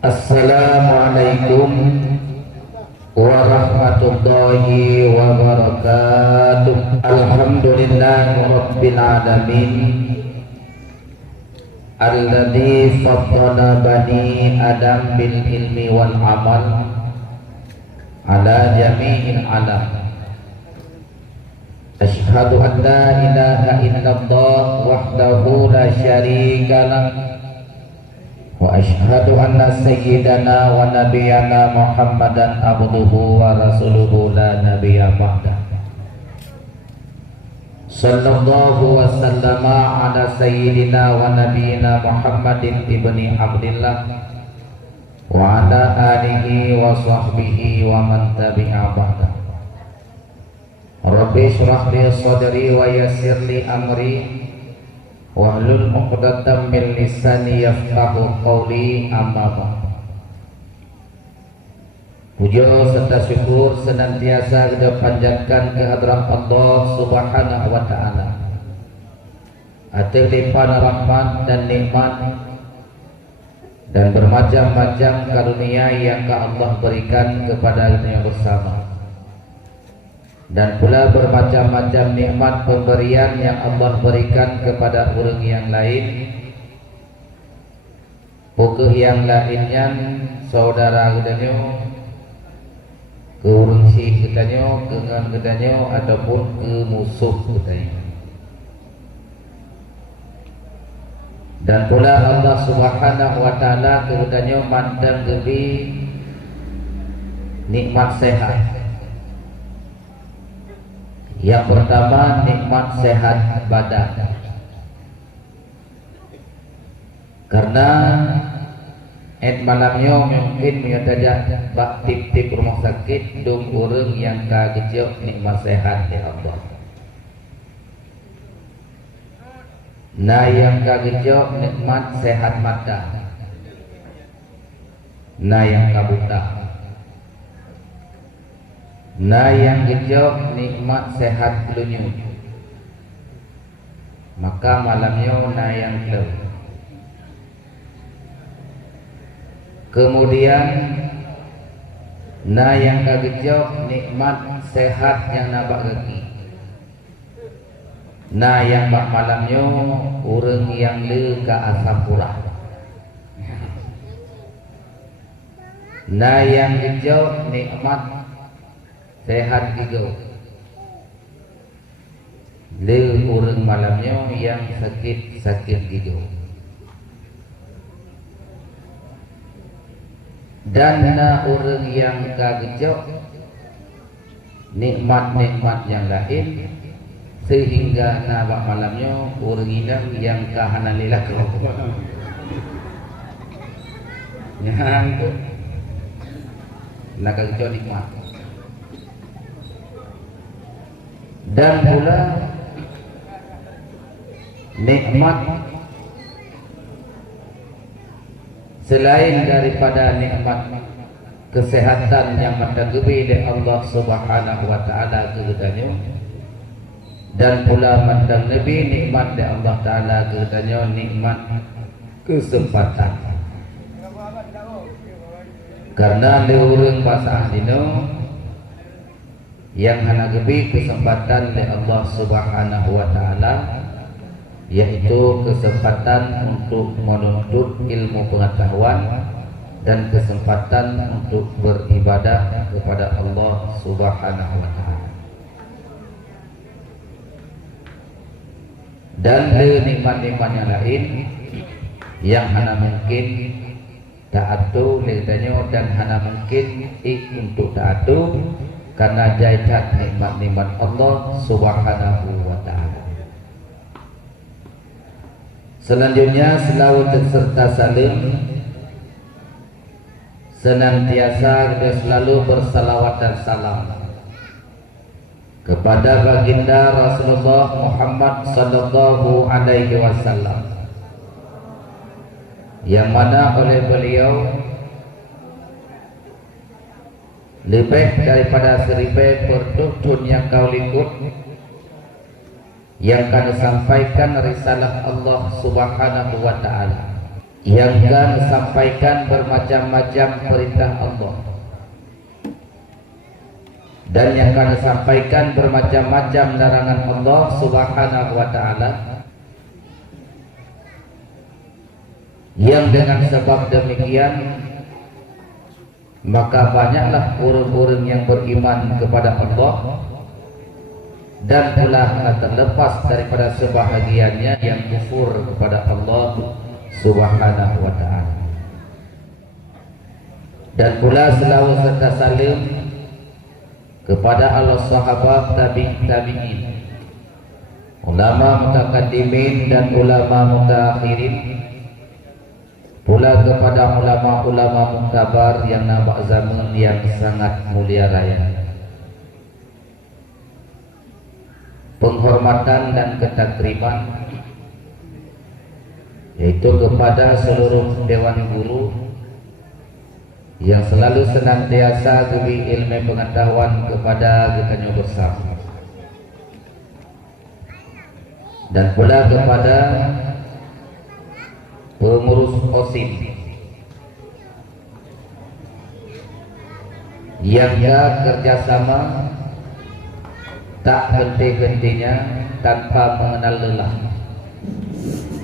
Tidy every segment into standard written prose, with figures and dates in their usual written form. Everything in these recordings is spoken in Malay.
Assalamualaikum warahmatullahi wabarakatuh. Alhamdulillahi rabbil alamin alladzi faddala bani adam bil ilmi wal amal ala jami'il alam. Asyhadu an la ilaha illallah wahdahu la syarika lah wa asyhadu anna sayyidana wa nabiyyana Muhammadan abduhu wa rasuluhu la nabiyya ba'da. Sallallahu wa sallama ala sayyidina wa nabiyyina Muhammadin ibni Abdillah wa ala alihi wa sahbihi wa man tabi'a ba'da. Rabbi shrah li sadri wa yassir li amri wahlul 'uqdatam min lisani yafqahu qawli, amma ba'd. Puja serta syukur senantiasa kita panjatkan kehadrat Allah Subhanahu wa taala atas limpahan rahmat dan nikmat dan bermacam-macam karunia yang Allah berikan kepada kita bersama, dan pula bermacam-macam nikmat pemberian yang Allah berikan kepada orang yang lain. Pokok yang lainnya saudara kedanyo, ke orang si kedanyo, ke ngan kedanyo, ataupun ke musuh kedanyo. Dan pula Allah Subhanahu wa taala kedanyo mandang gebi nikmat sehat. Yang pertama, nikmat sehat badan. Karena malamnya mungkin menyataja bak tip-tip rumah sakit dong orang yang kagejok nikmat sehat ya Allah. Nah yang kagejok nikmat sehat mata. Nah yang kabuta. Nah yang gejok nikmat sehat kelunyu. Maka malamnya nah yang kelun. Kemudian nah yang kagejok nikmat sehat yang nabak kaki. Nah yang bak malamnya orang yang le ke asapura. Nah yang gejok nikmat sehat juga. Le orang malamnya yang sakit juga. Dan orang yang kagejok nikmat-nikmat yang lain, sehingga nabak malamnya orang inang yang kahanalilah kelompok. Yang nak kagejok nikmat. Dan pula nikmat selain daripada nikmat kesehatan yang mendagubi oleh Allah Subhanahu wa taala kepadanya, dan pula mendagubi nikmat dari Allah taala kepadanya nikmat kesempatan. Karena orang bahasa ahdino yang hana gebi kesempatan oleh Allah Subhanahu wa taala, yaitu kesempatan untuk menuntut ilmu pengetahuan dan kesempatan untuk beribadah kepada Allah Subhanahu wa taala. Dan nikmat-nikmat yang lain yang hana mungkin taatu ledanyo dan hana mungkin untuk taatu karena jaitan nikmat-nikmat Allah Subhanahu wa taala. Selanjutnya selawat serta salim senantiasa kita selalu bersalawat dan salam kepada baginda Rasulullah Muhammad sallallahu alaihi wasallam, yang mana oleh beliau lebih daripada 1000 pertuntun yang kau ikut, yang kami sampaikan risalah Allah Subhanahu wa taala, yang kan sampaikan bermacam-macam perintah Allah dan yang kan sampaikan bermacam-macam larangan Allah Subhanahu wa taala, yang dengan sebab demikian maka banyaklah orang-orang yang beriman kepada Allah dan pula terlepas daripada sebahagiannya yang kufur kepada Allah Subhanahu wa taala. Dan pula selawat serta salam kepada Allah sahabat tabi'in, ulama mutakaddimin dan ulama mutakhirin, pula kepada ulama-ulama muktabar yang nampak zaman yang sangat mulia raya. Penghormatan dan ketakriman yaitu kepada seluruh dewan guru yang selalu senantiasa beri ilmu pengetahuan kepada kita bersama, dan pula kepada pengurus OSIM yang kerjasama tak henti-hentinya tanpa mengenal lelah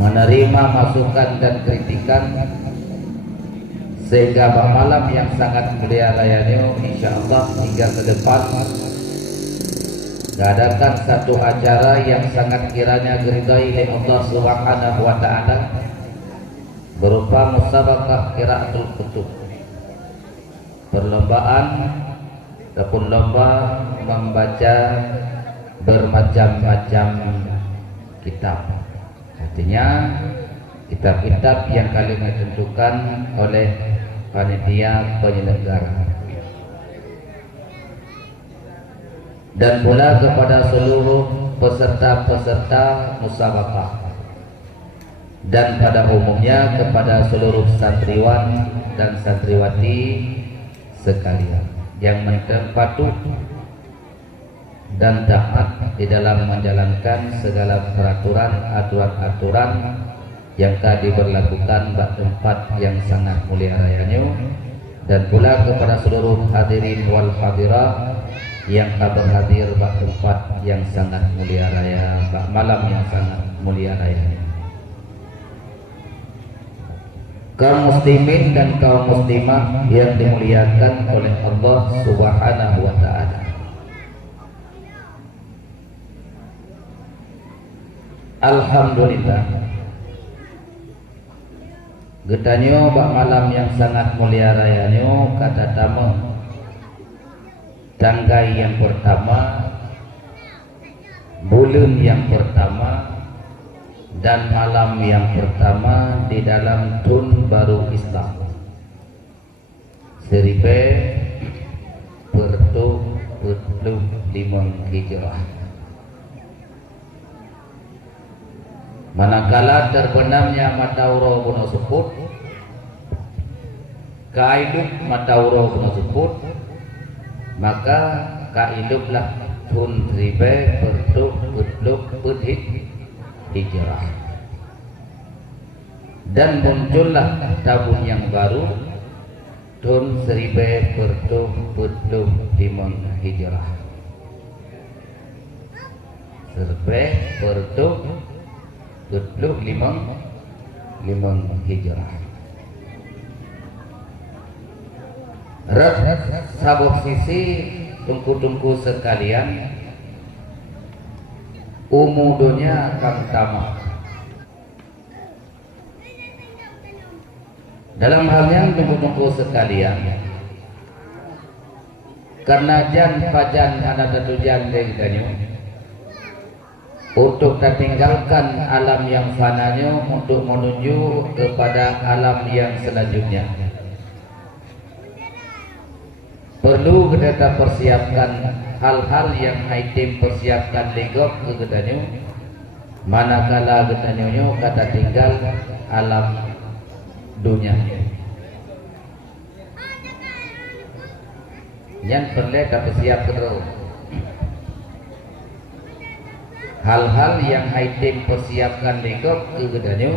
menerima masukan dan kritikan, sehingga malam yang sangat mulia rayanya insyaallah hingga ke depan mengadakan satu acara yang sangat kiranya diridai oleh Allah Subhanahu wa taala berupa musabaqah qiraatul kutub, perlombaan ataupun lomba membaca bermacam-macam kitab. Artinya kitab-kitab yang kalian ditentukan oleh panitia penyelenggara. Dan pula kepada seluruh peserta-peserta musabaqah, dan pada umumnya kepada seluruh santriwan dan santriwati sekalian yang patuh dan taat di dalam menjalankan segala peraturan aturan yang tadi berlakukan di tempat yang sangat mulia rayanya, dan pula kepada seluruh hadirin wal hadirah yang berhadir di tempat yang sangat mulia raya, malam yang sangat mulia raya. Kaum muslimin dan kaum muslimah yang dimuliakan oleh Allah Subhanahu wa taala. Alhamdulillah, getanyo bak malam yang sangat mulia rayanyo kata tamu tanggai yang pertama, bulan yang pertama, dan malam yang pertama di dalam tahun baru Islam 1445 Hijrah. Manakala terbenamnya Matauro Gunung Seput, kaidup Matauro Gunung Seput, maka kaiduplah tahun 1445 Hijrah, dan muncullah tahun yang baru tahun 1445 Hijrah. 1445 Hijrah. Sabuk sisi tungku-tungku sekalian, umudunya akan tamat. Dalam hal yang tungku-tungku sekalian, karena jan pajan anak tujuan dengannya untuk tertinggalkan alam yang fananya untuk menuju kepada alam yang selanjutnya, perlu kita persiapkan hal-hal yang item persiapkan legok ke getanyo, manakala getanyo kata tinggal alam dunia. Yang perlu kita persiap terus hal-hal yang item persiapkan legok ke getanyo,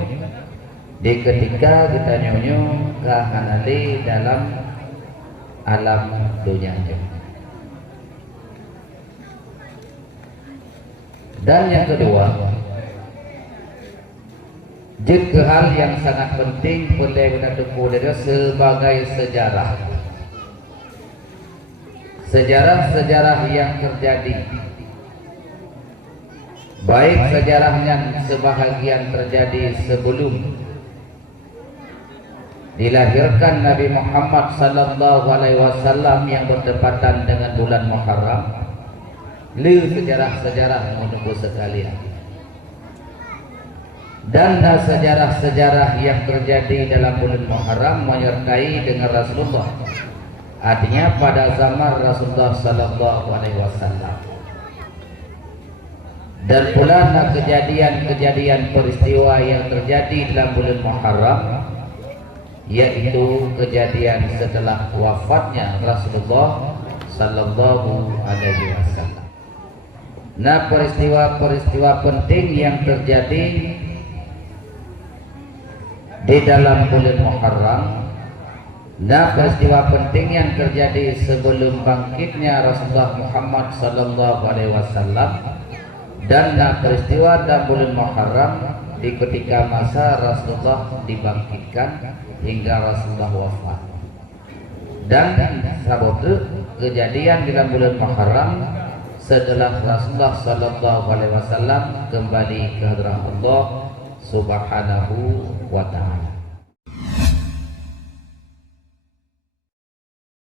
di ketika kita nyonyo kahanali dalam alam dunia. Dan yang kedua, juga hal yang sangat penting perlu kita tukuh sebagai sejarah. Sejarah-sejarah yang terjadi, baik sejarahnya sebahagian terjadi sebelum dilahirkan Nabi Muhammad sallallahu alaihi wasallam yang bertepatan dengan bulan Muharram, sejarah-sejarah menunggu sekalian, dan sejarah-sejarah yang terjadi dalam bulan Muharram menyertai dengan Rasulullah, artinya pada zaman Rasulullah sallallahu alaihi wasallam. Dan pula kejadian-kejadian peristiwa yang terjadi dalam bulan Muharram, yaitu kejadian setelah wafatnya Rasulullah sallallahu alaihi wasallam. Nah, peristiwa-peristiwa penting yang terjadi di dalam bulan Muharram, nah peristiwa penting yang terjadi sebelum bangkitnya Rasulullah Muhammad sallallahu alaihi wasallam, dan peristiwa dalam bulan Muharram di ketika masa Rasulullah dibangkitkan hingga Rasulullah wafat. Dan sabtu kejadian dalam bulan Muharram setelah Rasulullah sallallahu alaihi wasallam kembali ke hadirat Allah Subhanahu wa ta'ala.